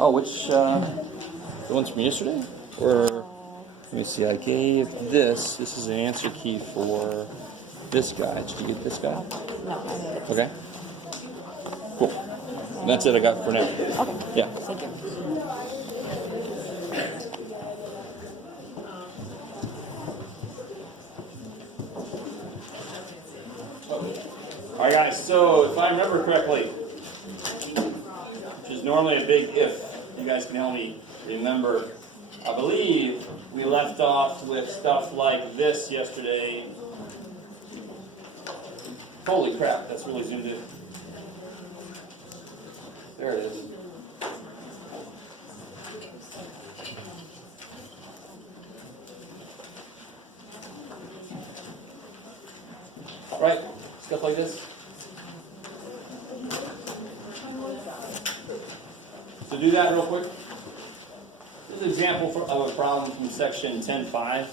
Oh, which, the ones from yesterday? Or, let me see, I gave this is an answer key for this guy. Did you get this guy? No, I need it. Okay. Cool. And that's it I got for now. Okay. Yeah. Thank you. All right, guys, so if I remember correctly, which is normally a big if, you guys can help me remember. I believe we left off with stuff like this yesterday. Holy crap, that's really zoomed in. There it is. Right? Stuff like this. So do that real quick. This is an example of a problem from section 10.5.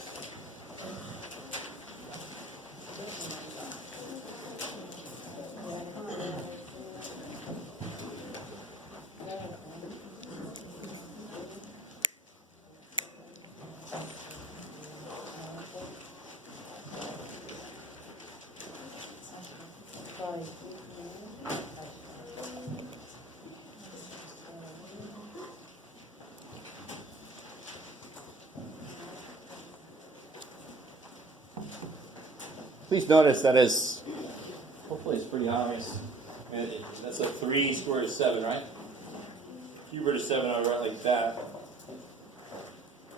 Please notice that is, hopefully it's pretty obvious. That's a 3 squared root of 7, right? Cube root of 7, I would write like that. Or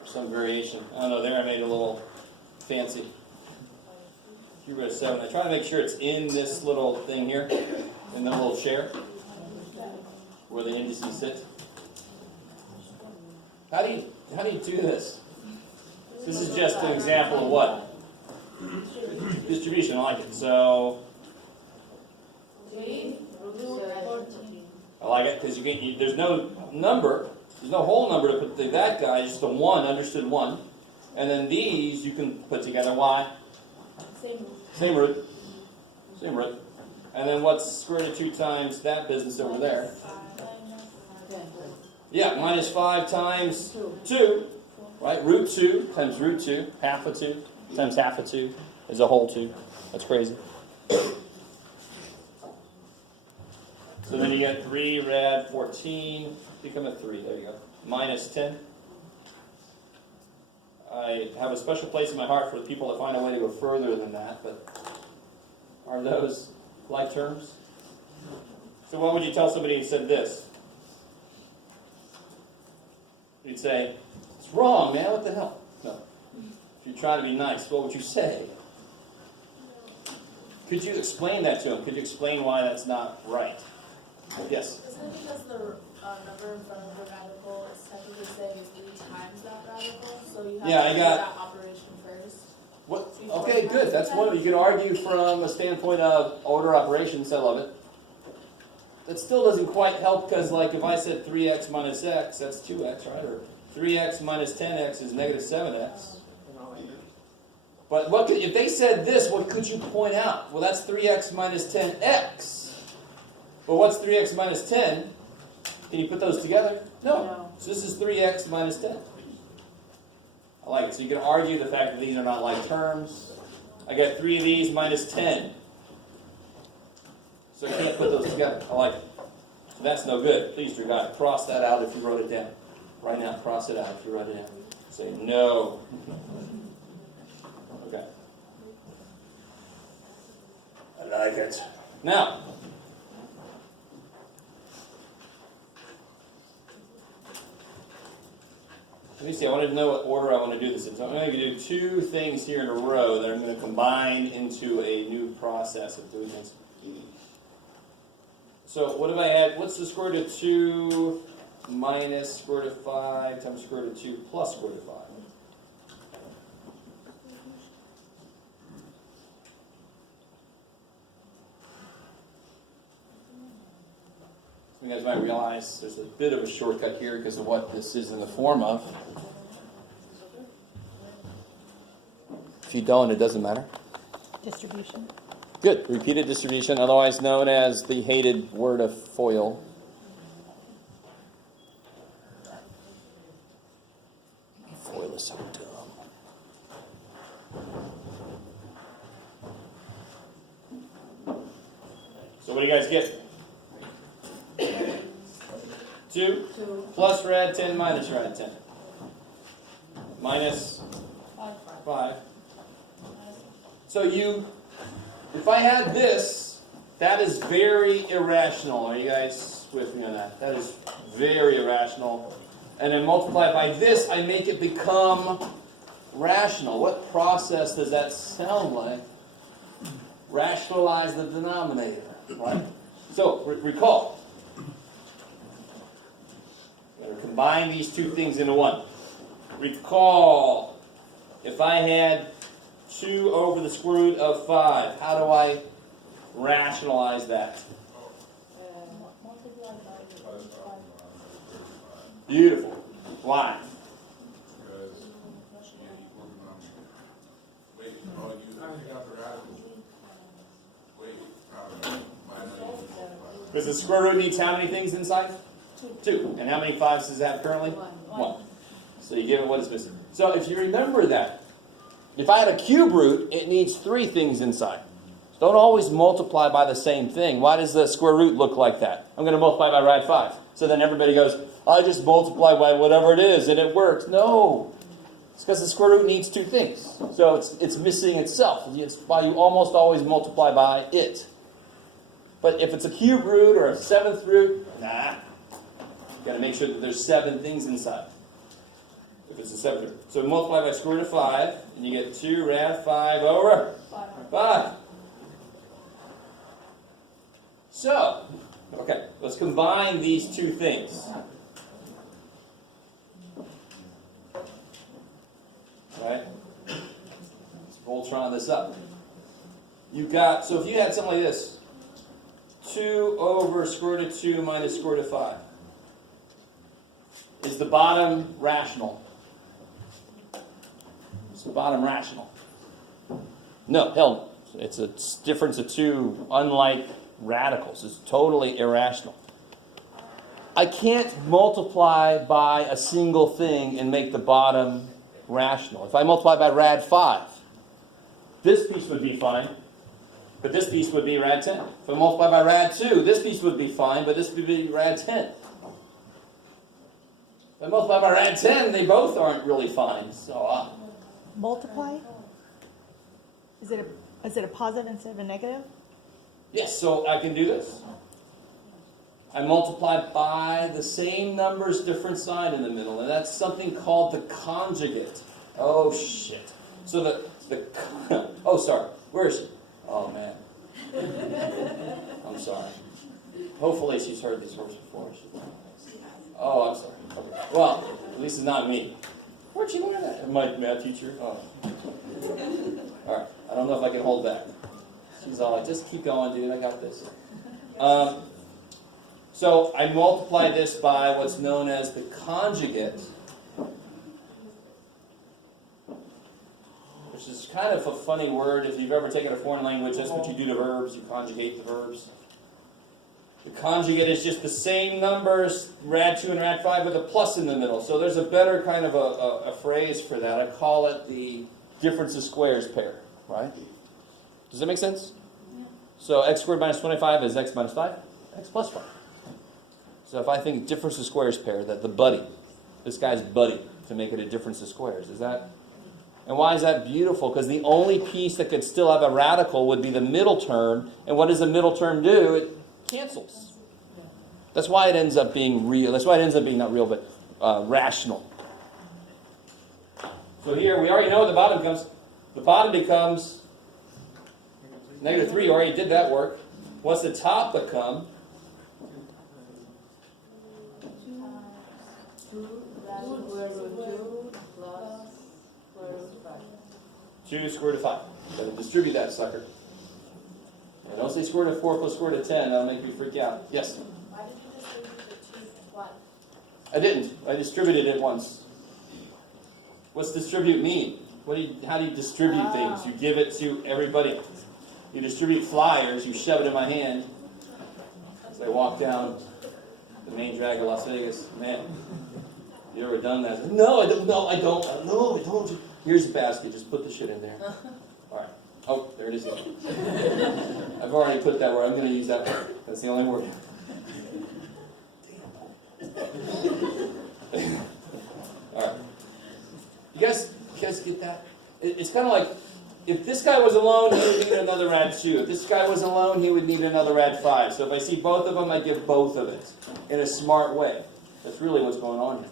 some variation. I don't know, there I made it a little fancy. Cube root of 7. I try to make sure it's in this little thing here, in the little chair, where the indices sit. How do you do this? This is just an example of what? Distribution, I like it. So I like it because there's no number, there's no whole number to put to that guy, just a 1, understood 1. And then these you can put together. Why? Same root. Same root. And then what's square root of 2 times that business over there? Yeah, minus 5 times 2. Right? Root 2 times root 2, half of 2 times half of 2 is a whole 2. That's crazy. So then you get 3 rad 14, become a 3. There you go. Minus 10. I have a special place in my heart for the people that find a way to go further than that, but are those like terms? So what would you tell somebody who said this? You'd say, it's wrong, man, what the hell? No. If you're trying to be nice, what would you say? Could you explain that to him? Could you explain why that's not right? Yes? Isn't it because the number in front of the radical is technically saying it's 3 times that radical? So you have to do that operation first. What? Okay, good. That's one. You could argue from a standpoint of order operations. I love it. That still doesn't quite help because, like, if I said 3x minus x, that's 2x, right? Or 3x minus 10x is negative 7x. But what could, if they said this, what could you point out? Well, that's 3x minus 10x. But what's 3x minus 10? Can you put those together? No. So this is 3x minus 10. I like it. So you can argue the fact that these are not like terms. I got 3 of these minus 10. So I can't put those together. I like it. So that's no good. Please, dear God, cross that out if you wrote it down. Right now, cross it out if you wrote it down. Say no. Okay. I like it. Now, let me see. I wanted to know what order I want to do this in. So I'm going to do 2 things here in a row that I'm going to combine into a new process of doing this. So what have I had? What's the square root of 2 minus square root of 5 times square root of 2 plus square root of 5? You guys might realize there's a bit of a shortcut here because of what this is in the form of. If you don't, it doesn't matter. Distribution. Good. Repeated distribution, otherwise known as the hated word of FOIL. was so dumb. So what do you guys get? 2 plus rad 10 minus rad 10. Minus 5. So if I had this, that is very irrational. Are you guys with me on that? That is very irrational. And then multiply by this, I make it become rational. What process does that sound like? Rationalize the denominator, right? So, recall. I'm going to combine these two things into one. Recall, if I had 2 over the square root of 5, how do I rationalize that? Beautiful. Why? Because the square root needs how many things inside? 2. And how many 5s does it have currently? 1. So you give it what is missing. So if you remember that, if I had a cube root, it needs 3 things inside. Don't always multiply by the same thing. Why does the square root look like that? I'm going to multiply by rad 5. So then everybody goes, I just multiply by whatever it is and it works. No. It's because the square root needs 2 things. So it's missing itself. It's why you almost always multiply by it. But if it's a cube root or a 7th root, nah. You've got to make sure that there's 7 things inside. If it's a 7th root. So multiply by square root of 5, and you get 2 rad 5 over 5. So, okay, let's combine these 2 things. Right? Let's Voltron this up. So if you had something like this, 2 over square root of 2 minus square root of 5. Is the bottom rational? Is the bottom rational? No, hell, it's a difference of 2 unlike radicals. It's totally irrational. I can't multiply by a single thing and make the bottom rational. If I multiply by rad 5, this piece would be fine, but this piece would be rad 10. If I multiply by rad 2, this piece would be fine, but this would be rad 10. If I multiply by rad 10, they both aren't really fine. So, Multiply? Is it a positive instead of a negative? yes, so I can do this. I multiply by the same numbers, different sign in the middle, and that's something called the conjugate. Oh, shit. So oh, sorry. Where is she? Oh, man. I'm sorry. Hopefully she's heard these words before. Oh, I'm sorry. Okay. Well, at least it's not me. Where'd you learn that? My math teacher? Oh. All right. I don't know if I can hold back. She's all like, just keep going, dude. I got this. So I multiply this by what's known as the conjugate, which is kind of a funny word. If you've ever taken a foreign language, that's what you do to verbs. You conjugate the verbs. The conjugate is just the same numbers, rad 2 and rad 5, with a plus in the middle. So there's a better kind of a phrase for that. I call it the difference of squares pair, right? Does that make sense? Yeah. So x squared minus 25 is x minus 5, x plus 5. So if I think difference of squares pair, that the buddy, this guy's buddy, to make it a difference of squares, is that? And why is that beautiful? Because the only piece that could still have a radical would be the middle term. And what does the middle term do? It cancels. That's why it ends up being real. That's why it ends up being not real, but rational. So here, we already know what the bottom becomes. The bottom becomes negative 3. You already did that work. What's the top become? 2 square root of 5. Gotta distribute that sucker. And don't say square root of 4 plus square root of 10. That'll make you freak out. Yes? Why did you distribute the 2 twice? I didn't. I distributed it once. What's distribute mean? How do you distribute things? You give it to everybody. You distribute flyers. You shove it in my hand as I walk down the main drag of Las Vegas. Man, You ever done that? No, I don't. No, I don't. No, I don't. Here's a basket. Just put the shit in there. All right. Oh, there it is. I've already put that word. I'm going to use that word. That's the only word. All right. You guys get that? It's kind of like, if this guy was alone, he would need another rad 2. If this guy was alone, he would need another rad 5. So if I see both of them, I give both of it in a smart way. That's really what's going on here.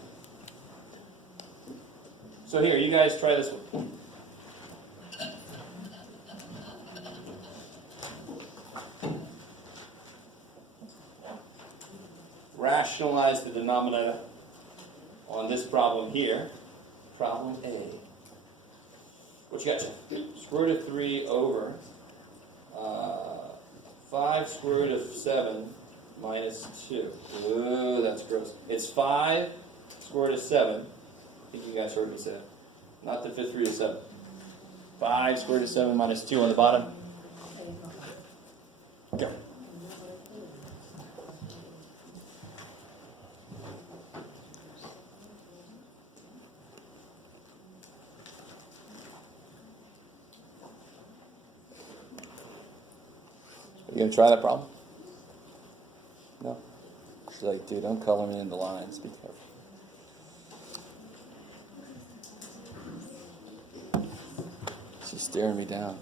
So here, you guys try this one. Rationalize the denominator on this problem here. Problem A. What you got, Jeff? Square root of 3 over 5 square root of 7 minus 2. Ooh, that's gross. It's 5 square root of 7. I think you guys heard me say it. Not the 5th root of 7. 5 square root of 7 minus 2 on the bottom. Go. You gonna try that problem? No? She's like, dude, don't color me in the lines. Be careful. She's staring me down.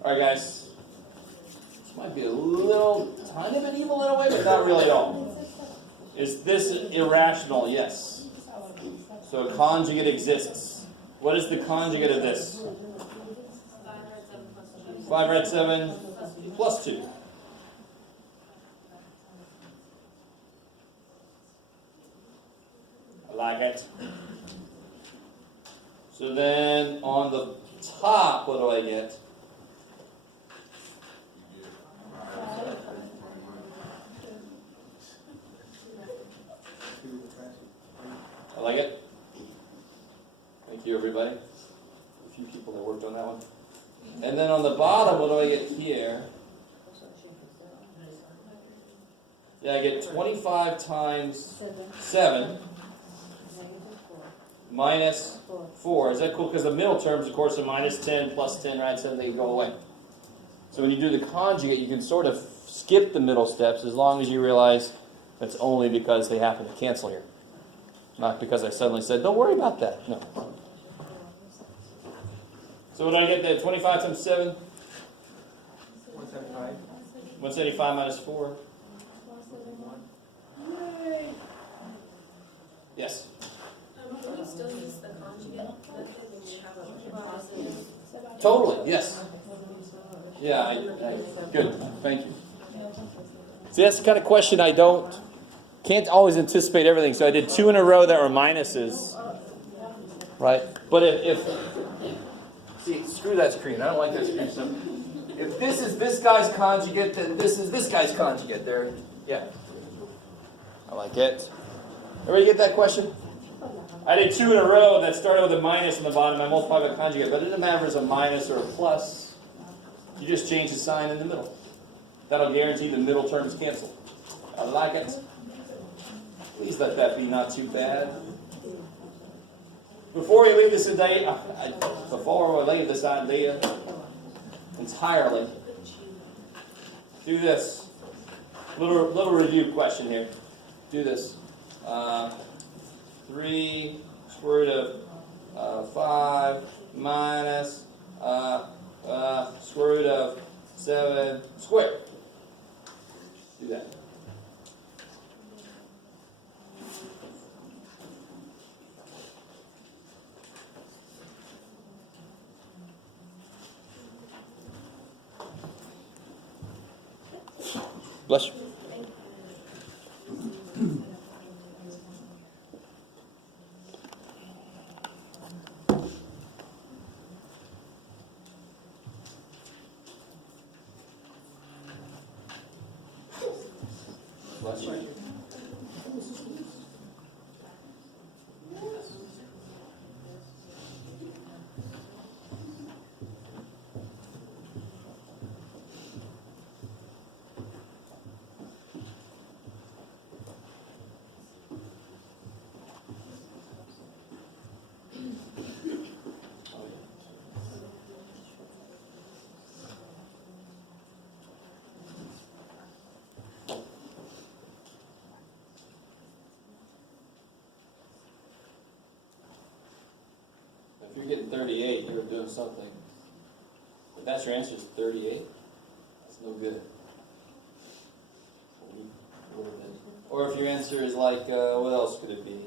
Alright guys, this might be a little, tiny bit evil in a way, but not really at all. Is this irrational? Yes. So a conjugate exists. What is the conjugate of this? 5 rad 7 plus 2. I like it. So then on the top, what do I get? I like it. Thank you, everybody. A few people that worked on that one. And then on the bottom, what do I get here? Yeah, I get 25 times 7 minus 4. Is that cool? Because the middle terms, of course, are minus 10 plus 10, right? So they go away. So when you do the conjugate, you can sort of skip the middle steps as long as you realize that's only because they happen to cancel here. Not because I suddenly said, don't worry about that. No. So what do I get there? 25 times 7? 175. 175 minus 4. Yes? Can you still use the conjugate method when you have a positive? Totally, yes. Yeah, good. Thank you. See, that's the kind of question I can't always anticipate everything. So I did 2 in a row that were minuses, right? But if see, screw that screen. I don't like that screen. So if this is this guy's conjugate, then this is this guy's conjugate. There, yeah. I like it. Everybody get that question? I did 2 in a row that started with a minus on the bottom. I multiplied by conjugate, but it doesn't matter if it's a minus or a plus. You just change the sign in the middle. That'll guarantee the middle terms cancel. I like it. Please let that be not too bad. Before we leave this idea entirely, do this. Little review question here. Do this. 3 square root of 5 minus square root of 7 squared. Do that. Bless you. Bless you. If you're getting 38, you're doing something. If that's your answer, is 38. That's no good. Or if your answer is like, what else could it be?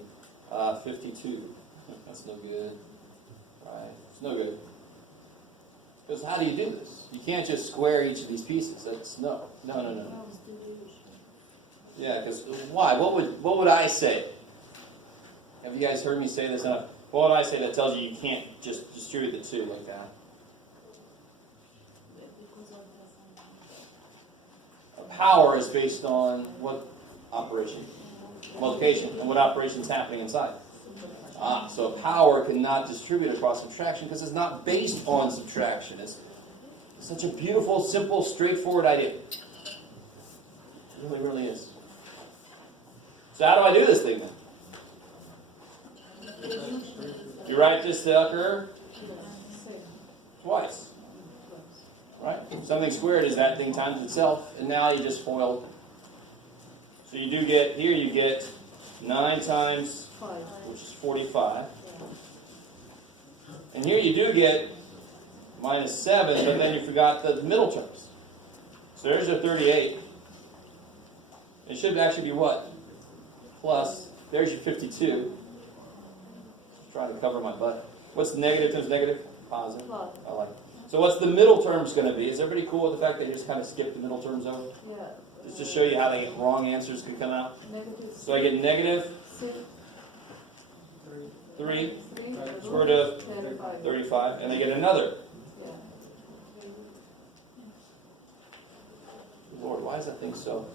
52. That's no good. Right? It's no good. Because how do you do this? You can't just square each of these pieces. That's no. Yeah, because why? What would I say? Have you guys heard me say this enough? What would I say that tells you you can't just distribute the two like that? A power is based on what operation? Multiplication. And what operation is happening inside? So power cannot distribute across subtraction because it's not based on subtraction. It's such a beautiful, simple, straightforward idea. It really, really is. So how do I do this thing then? You write this to occur twice. Right? Something squared is that thing times itself, and now you just FOIL. So you do get, here you get 9 times, which is 45. And here you do get minus 7, but then you forgot the middle terms. So there's your 38. It should actually be what? Plus, there's your 52. Trying to cover my butt. What's negative times negative? Positive. I like it. So what's the middle terms going to be? Is everybody cool with the fact that you just kind of skip the middle terms over? Yeah. Just to show you how the wrong answers can come out. So I get negative 3 square root of 35, and I get another. Lord, why is that thing so?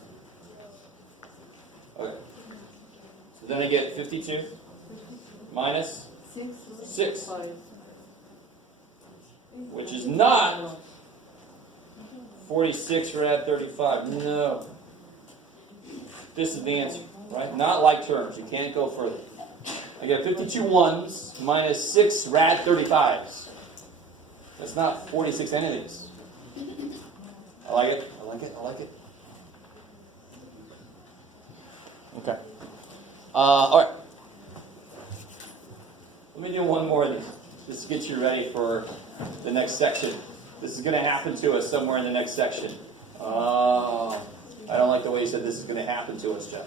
Okay. So then I get 52 minus 6, which is not 46 rad 35. No. This is the answer, right? Not like terms. You can't go further. I get 52 ones minus 6 rad 35s. That's not 46 entities. I like it. I like it. I like it. Okay. All right. Let me do one more of these, just to get you ready for the next section. This is going to happen to us somewhere in the next section. I don't like the way you said this is going to happen to us, Jeff.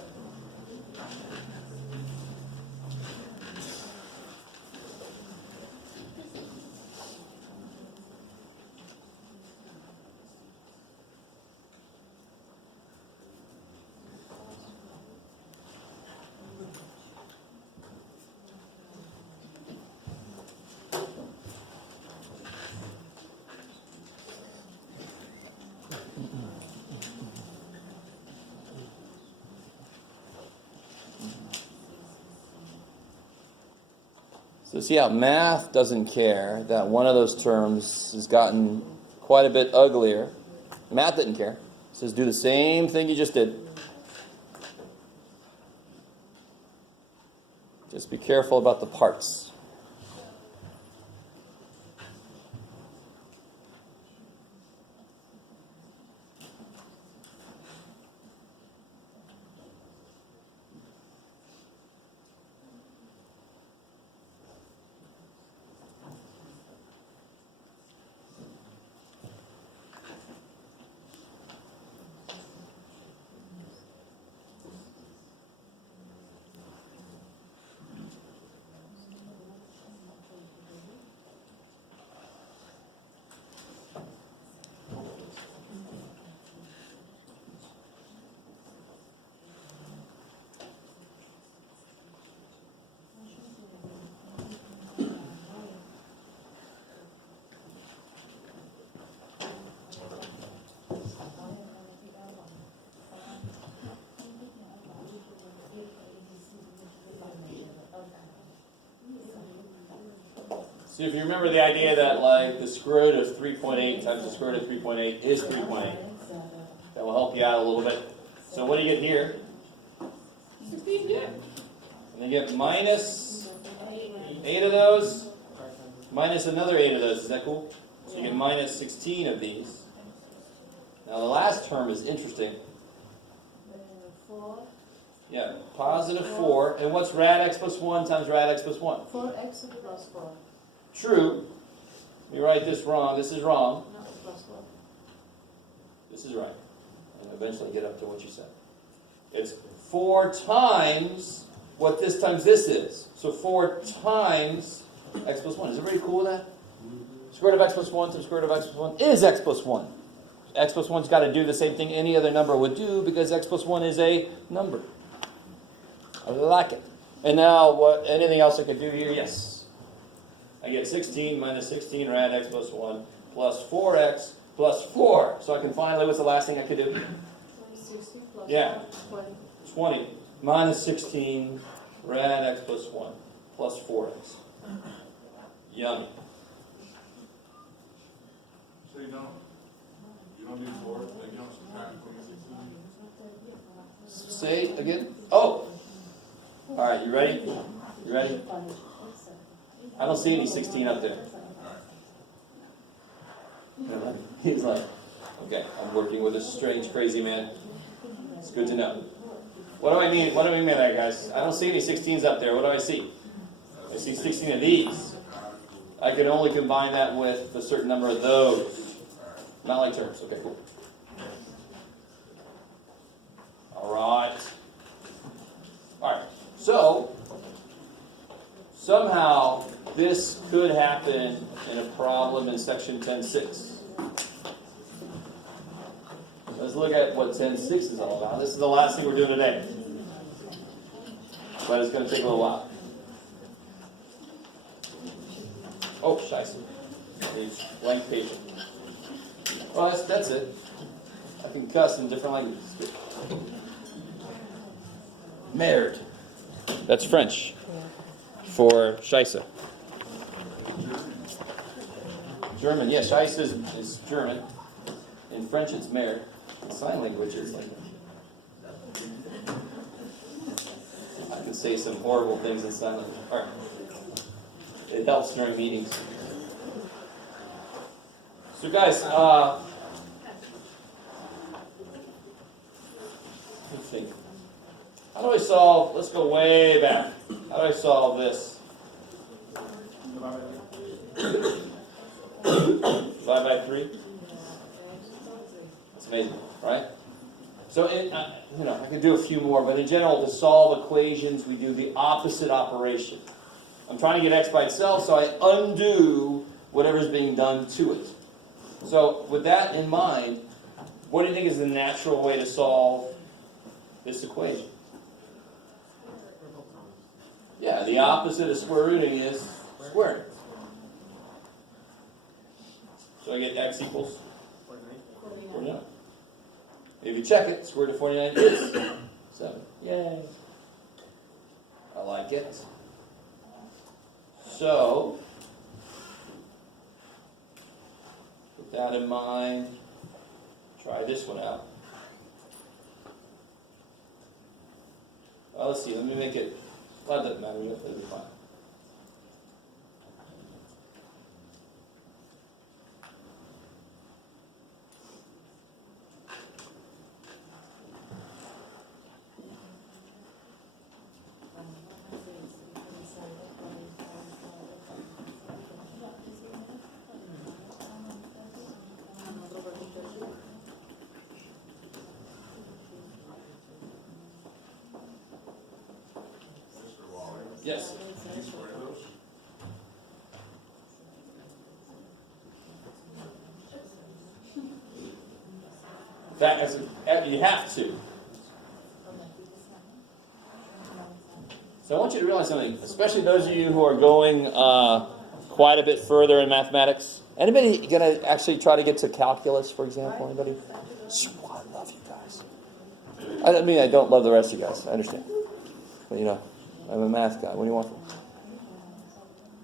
So see how math doesn't care that one of those terms has gotten quite a bit uglier. Math didn't care. It says do the same thing you just did. Just be careful about the parts. So if you remember the idea that like the square root of 3.8 times the square root of 3.8 is 3.8. That will help you out a little bit. So what do you get here? 16, yeah. And you get minus 8 of those, minus another 8 of those. Is that cool? So you get minus 16 of these. Now the last term is interesting. Yeah, positive 4. And what's rad x plus 1 times rad x plus 1? 4x plus 4. True. Let me write this wrong. This is wrong. No, plus 4. This is right. And eventually get up to what you said. It's 4 times what this times this is. So 4 times x plus 1. Is everybody cool with that? Square root of x plus 1 times square root of x plus 1 is x plus 1. X plus 1's got to do the same thing any other number would do because x plus 1 is a number. I like it. And now, what? Anything else I could do here? Yes. I get 16 minus 16 rad x plus 1 plus 4x plus 4. So I can finally, what's the last thing I could do? 60 plus Yeah. 4, 20. 20 minus 16 rad x plus 1 plus 4x. Yummy. So you don't do 4, like you don't subtract from 16? Say it again. Oh! Alright, you ready? You ready? I don't see any 16 up there. He's like, okay, I'm working with a strange, crazy man. It's good to know. What do I mean? What do we mean there, guys? I don't see any 16s up there. What do I see? I see 16 of these. I can only combine that with a certain number of those. Not like terms. Okay, cool. Alright. Alright. So, somehow, this could happen in a problem in section 10.6. Let's look at what 10.6 is all about. This is the last thing we're doing today. But it's going to take a little while. Oh, scheisse. Please, blank paper. Well, that's it. I can cuss in different languages. Merde. That's French for scheisse. German, yeah, scheisse is German. In French, it's merde. In sign language, it's like I can say some horrible things in sign language. All right. It helps during meetings. So, guys, let me think. How do I solve? Let's go way back. How do I solve this? 5 by 3. That's amazing, right? So, I could do a few more, but in general, to solve equations, we do the opposite operation. I'm trying to get x by itself, so I undo whatever's being done to it. So, with that in mind, what do you think is the natural way to solve this equation? Yeah, the opposite of square rooting is squaring. So I get x equals 49. If you check it, square root of 49 is 7. Yay. I like it. So, with that in mind, try this one out. Well, let's see, let me make it, well, it doesn't matter, it'll be fine. Yes. Did you square those? That you have to. So I want you to realize something, especially those of you who are going quite a bit further in mathematics. Anybody going to actually try to get to calculus, for example? Anybody? I love you guys. I mean, I don't love the rest of you guys. I understand. But, I'm a math guy. What do you want from me?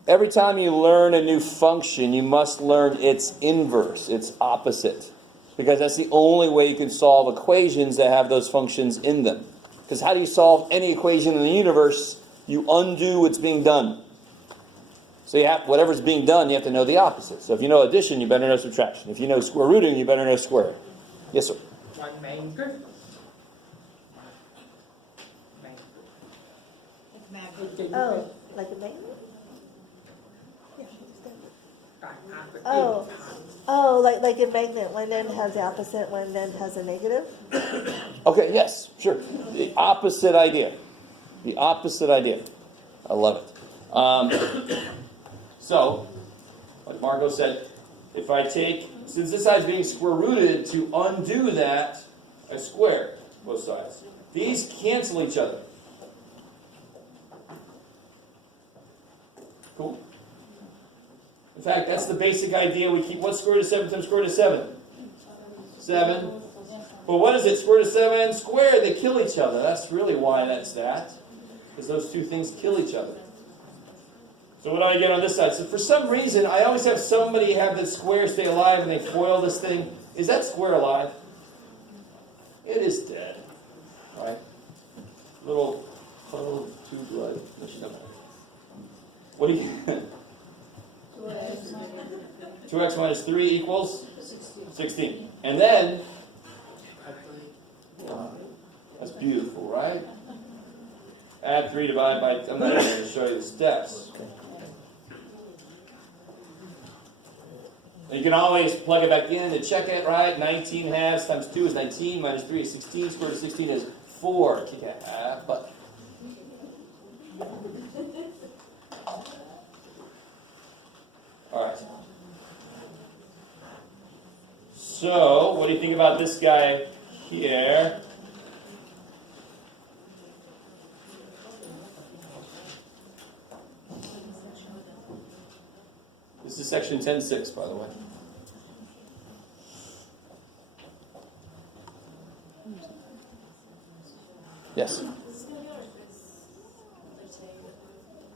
Every time you learn a new function, you must learn its inverse, its opposite. Because that's the only way you can solve equations that have those functions in them. Because how do you solve any equation in the universe? You undo what's being done. So you have, whatever's being done, you have to know the opposite. So if you know addition, you better know subtraction. If you know square rooting, you better know square. Yes, sir? Like magnet. Oh, like a magnet? Oh, like a magnet. One end has the opposite, one end has a negative? Okay, yes, sure. The opposite idea. The opposite idea. I love it. So, like Marco said, if I take, since this side's being square rooted, to undo that, I square both sides. These cancel each other. Cool. In fact, that's the basic idea. We keep, what's square root of 7 times square root of 7? 7. But what is it? Square root of 7 squared. They kill each other. That's really why that's that. Because those two things kill each other. So what do I get on this side? So for some reason, I always have somebody have the square stay alive and they foil this thing. Is that square alive? It is dead. Right? Little tube light. What do you... 2x minus 3 equals 16. And then, that's beautiful, right? Add 3, divide by, I'm not even going to show you the steps. And you can always plug it back in to check it, right? 19 halves times 2 is 19, minus 3 is 16, square root of 16 is 4. Kick a half, but... Alright. So, what do you think about this guy here? This is section 10.6, by the way. Yes?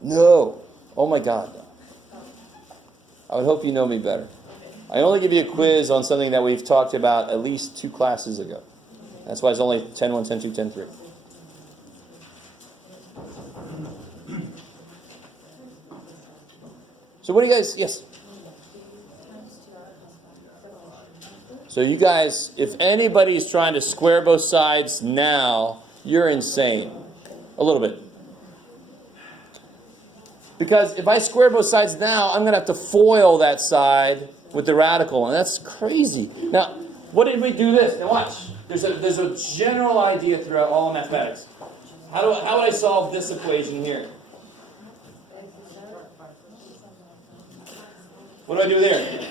No. Oh my God, no. I would hope you know me better. I only give you a quiz on something that we've talked about at least 2 classes ago. That's why it's only 10.1, 10.2, 10.3. So what do you guys, yes? So you guys, if anybody's trying to square both sides now, you're insane. A little bit. Because if I square both sides now, I'm going to have to FOIL that side with the radical, and that's crazy. Now, what did we do this? Now watch. There's a general idea throughout all mathematics. How would I solve this equation here? What do I do there?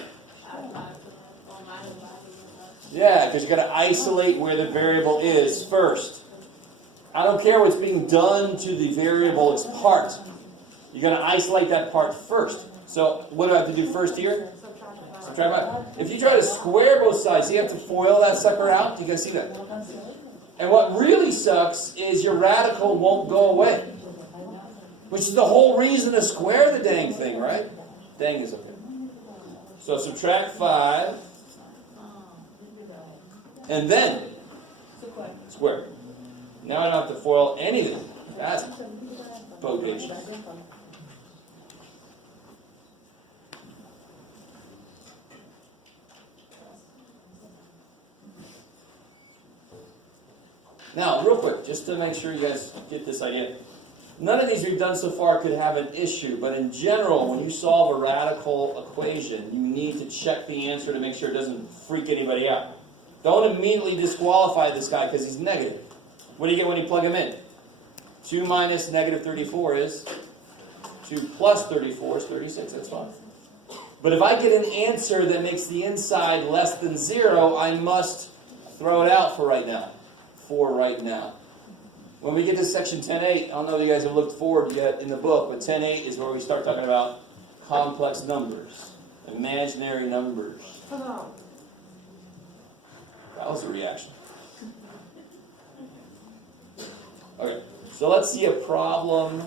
Yeah, because you got to isolate where the variable is first. I don't care what's being done to the variable, its part. You got to isolate that part first. So what do I have to do first here? Subtract 5. If you try to square both sides, you have to FOIL that sucker out. You guys see that? And what really sucks is your radical won't go away. Which is the whole reason to square the dang thing, right? Dang is okay. So subtract 5. And then square. Now I don't have to FOIL anything. That's bodacious. Now, real quick, just to make sure you guys get this idea. None of these we've done so far could have an issue, but in general, when you solve a radical equation, you need to check the answer to make sure it doesn't freak anybody out. Don't immediately disqualify this guy because he's negative. What do you get when you plug him in? 2 minus negative 34 is 2 plus 34 is 36. That's fine. But if I get an answer that makes the inside less than 0, I must throw it out for right now. For right now. When we get to section 10.8, I don't know if you guys have looked forward yet in the book, but 10.8 is where we start talking about complex numbers, imaginary numbers. That was a reaction. Okay, so let's see a problem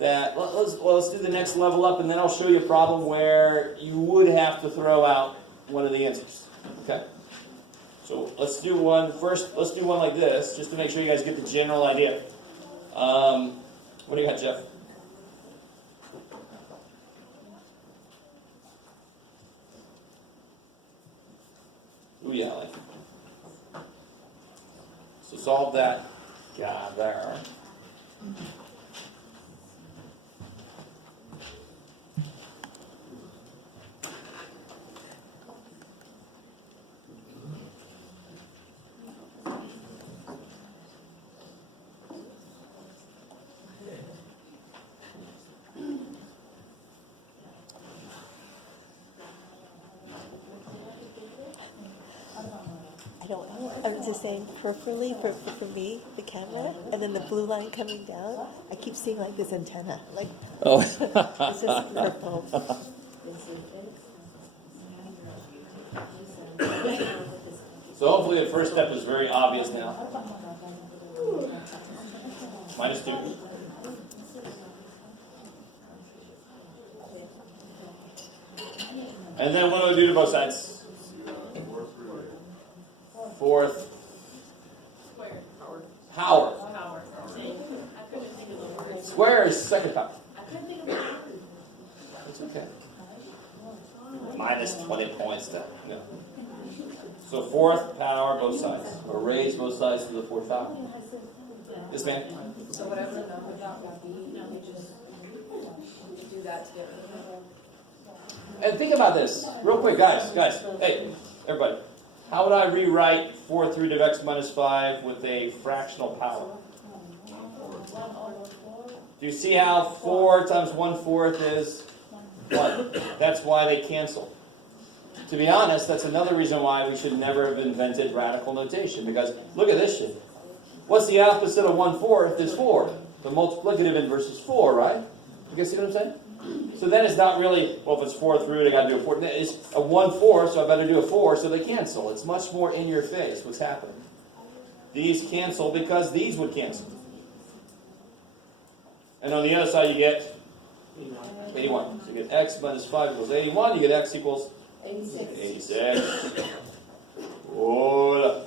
that, let's do the next level up, and then I'll show you a problem where you would have to throw out one of the answers. Okay? So let's do one first. Let's do one like this, just to make sure you guys get the general idea. What do you got, Jeff? Ooh, yeah, I like it. So solve that guy there. I was just saying peripherally for me, the camera, and then the blue line coming down, I keep seeing like this antenna, like Oh. it's just purple. So hopefully the first step is very obvious now. -2. And then what do I do to both sides? Fourth. Square. Power. Power. See, I couldn't think of the word. Square is second power. I couldn't think of the word. That's okay. -20 points then. Yeah. So fourth power both sides. Or raise both sides to the fourth power. This man. So whatever the number that would be, you just do that together. And think about this, real quick, guys. Hey, everybody. How would I rewrite 4th root of x minus 5 with a fractional power? Do you see how 4 times 1/4 is 1? That's why they cancel. To be honest, that's another reason why we should never have invented radical notation. Because look at this shit. What's the opposite of 1/4 is 4. The multiplicative inverse is 4, right? You guys see what I'm saying? So then it's not really, well, if it's 4th root, I got to do a 4. It's a 1/4, so I better do a 4, so they cancel. It's much more in your face what's happening. These cancel because these would cancel. And on the other side, you get 81. So you get x minus 5 equals 81. You get x equals 86. Hola.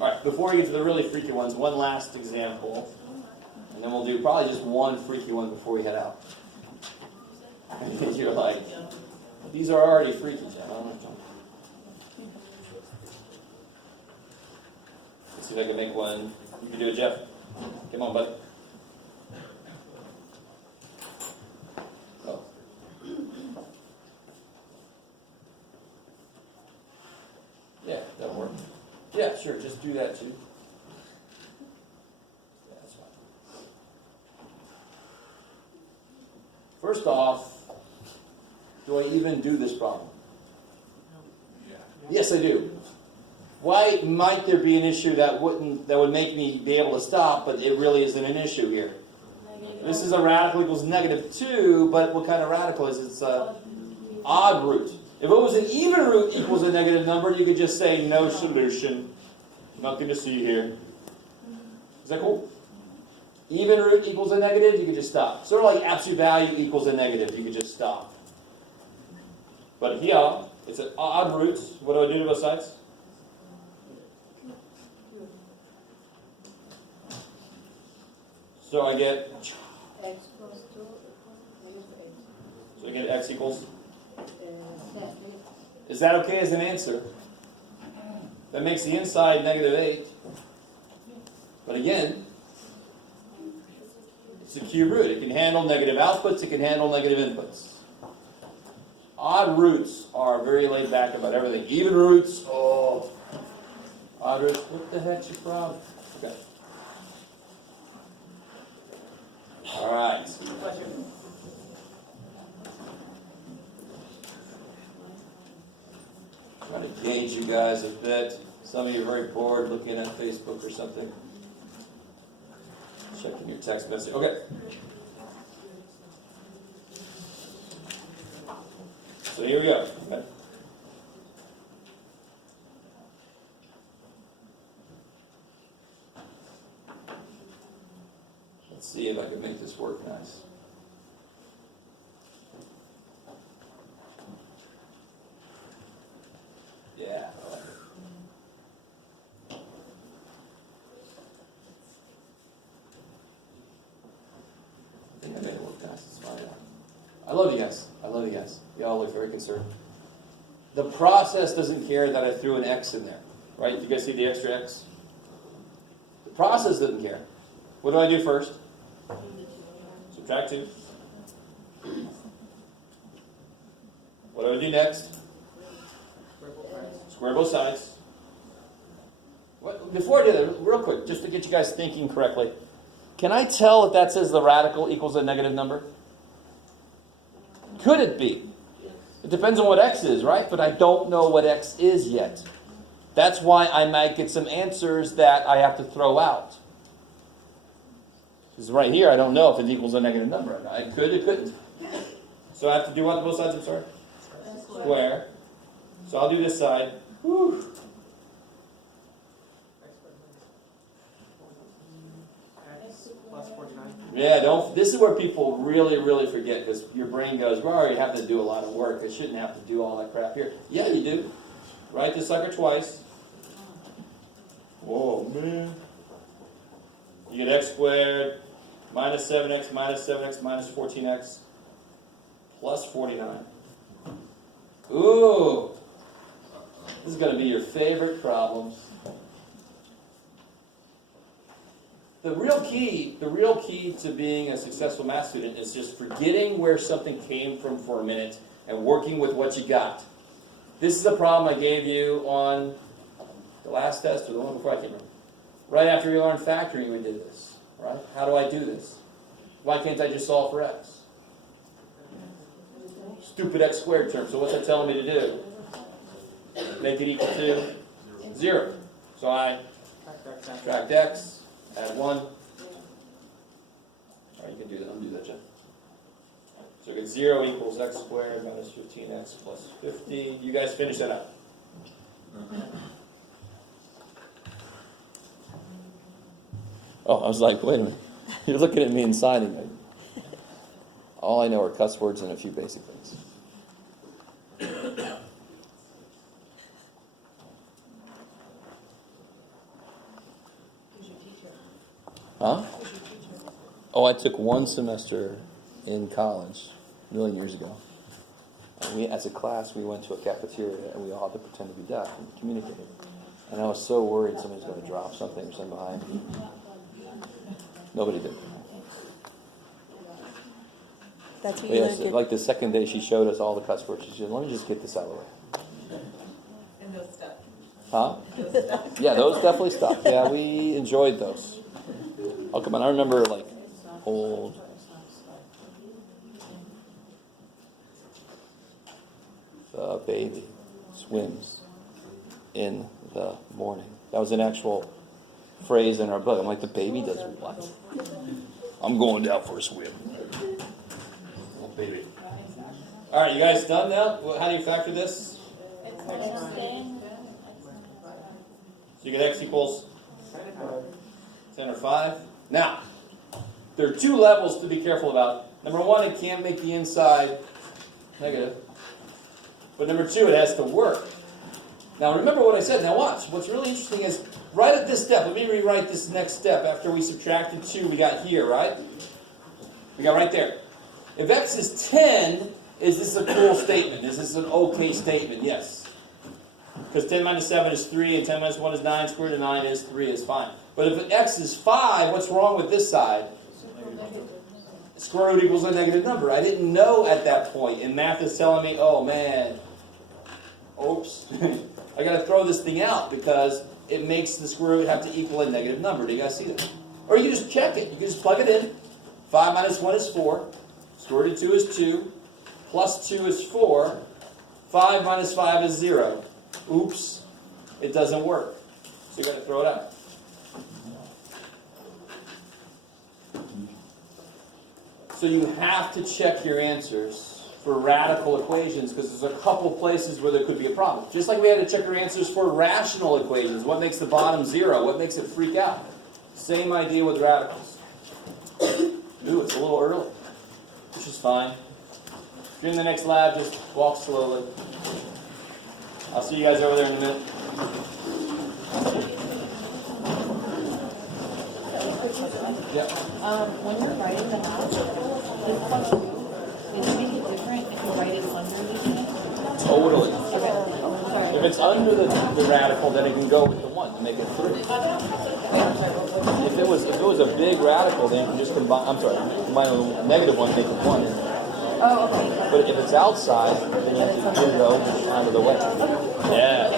All right, before we get to the really freaky ones, one last example. And then we'll do probably just one freaky one before we head out. And you're like, these are already freaky, Jeff. I don't know. Let's see if I can make one. You can do it, Jeff. Come on, bud. Oh. Yeah, that'll work. Yeah, sure. Just do that too. First off, do I even do this problem? Yeah. Yes, I do. Why might there be an issue that would make me be able to stop, but it really isn't an issue here? This is a radical equals -2, but what kind of radical is it? It's an odd root. If it was an even root equals a negative number, you could just say no solution. Nothing to see here. Is that cool? Even root equals a negative, you could just stop. Sort of like absolute value equals a negative, you could just stop. But here, it's an odd root. What do I do to both sides? So I get, X plus 2 minus 8. so I get x equals. That Is that okay as an answer? That makes the inside -8. But again, it's a cube root. It can handle negative outputs. It can handle negative inputs. Odd roots are very laid back about everything. Even roots, oh. Odd roots, what the heck's your problem? Okay. All right. Trying to gauge you guys a bit. Some of you are very bored looking at Facebook or something. Checking your text message. Okay. So here we go. Okay. Let's see if I can make this work nice. Yeah. I like it. I think I made it work nice. It's fine. I love you guys. I love you guys. Y'all look very concerned. The process doesn't care that I threw an X in there, right? You guys see the extra X? The process doesn't care. What do I do first? Subtract 2. What do I do next? Square both sides. What, before I do that, real quick, just to get you guys thinking correctly, can I tell if that says the radical equals a negative number? Could it be? It depends on what x is, right? But I don't know what x is yet. That's why I might get some answers that I have to throw out. Because right here, I don't know if it equals a negative number. It could, it couldn't. So I have to do what to both sides, I'm sorry? Square. So I'll do this side. Whew. Plus 49. Yeah, don't. This is where people really, really forget, because your brain goes, "We're already having to do a lot of work. I shouldn't have to do all that crap here." Yeah, you do. Write this sucker twice. Whoa, man! You get x squared minus 7x minus 7x minus 14x plus 49. Ooh, this is going to be your favorite problems. The real key to being a successful math student is just forgetting where something came from for a minute and working with what you got. This is a problem I gave you on the last test or the one before, I can't remember. Right after we learned factoring, we did this, right? How do I do this? Why can't I just solve for x? Stupid x squared term. So what's that telling me to do? Make it equal to 0. So I subtract x. Add 1. All right, you can do that. Undo that, Jeff. So we get 0 equals x squared minus 15x plus 50. You guys finish that up. Oh, I was like, wait a minute. You're looking at me and signing it. All I know are cuss words and a few basic things. Huh? Oh, I took one semester in college a million years ago. And we, as a class, we went to a cafeteria and we all had to pretend to be deaf and communicate. And I was so worried somebody's going to drop something or something behind me. Nobody did. That's what But you yes, learned. like the second day she showed us all the cuss words. She said, "Let me just get this out of the way." And those stuff. Huh? Yeah, those definitely stuck. Yeah, we enjoyed those. Oh, come on. I remember, like, old. The baby swims in the morning. That was an actual phrase in our book. I'm like, the baby does what? I'm going down for a swim. Oh, baby. All right, you guys done now? How do you factor this? So you get x equals 10 or 5. Now, there are 2 levels to be careful about. Number 1, it can't make the inside negative. But number 2, it has to work. Now, remember what I said. Now watch. What's really interesting is, right at this step, let me rewrite this next step. After we subtracted 2, we got here, right? We got right there. If x is 10, is this a cool statement? Is this an okay statement? Yes. Because 10 minus 7 is 3, and 10 minus 1 is 9, square root of 9 is 3, is fine. But if x is 5, what's wrong with this side? Square root equals a negative number. I didn't know at that point, and math is telling me, oh man, oops, I got to throw this thing out because it makes the square root have to equal a negative number. Do you guys see that? Or you can just check it. You can just plug it in. 5 minus 1 is 4. Square root of 2 is 2. Plus 2 is 4. 5 minus 5 is 0. Oops, it doesn't work. So you got to throw it out. So you have to check your answers for radical equations because there's a couple places where there could be a problem. Just like we had to check our answers for rational equations. What makes the bottom 0? What makes it freak out? Same idea with radicals. Ooh, it's a little early, which is fine. If you're in the next lab, just walk slowly. I'll see you guys over there in a minute. Yeah. When you're writing the math, did you make it different if you write it under the thing? Totally. Okay. Sorry. If it's under the radical, then it can go with the 1 to make it 3. If it was a big radical, then you can just combine. I'm sorry, combine a negative 1 to make it 1. Oh, okay. But if it's outside, then you have to go out of the way. Yeah.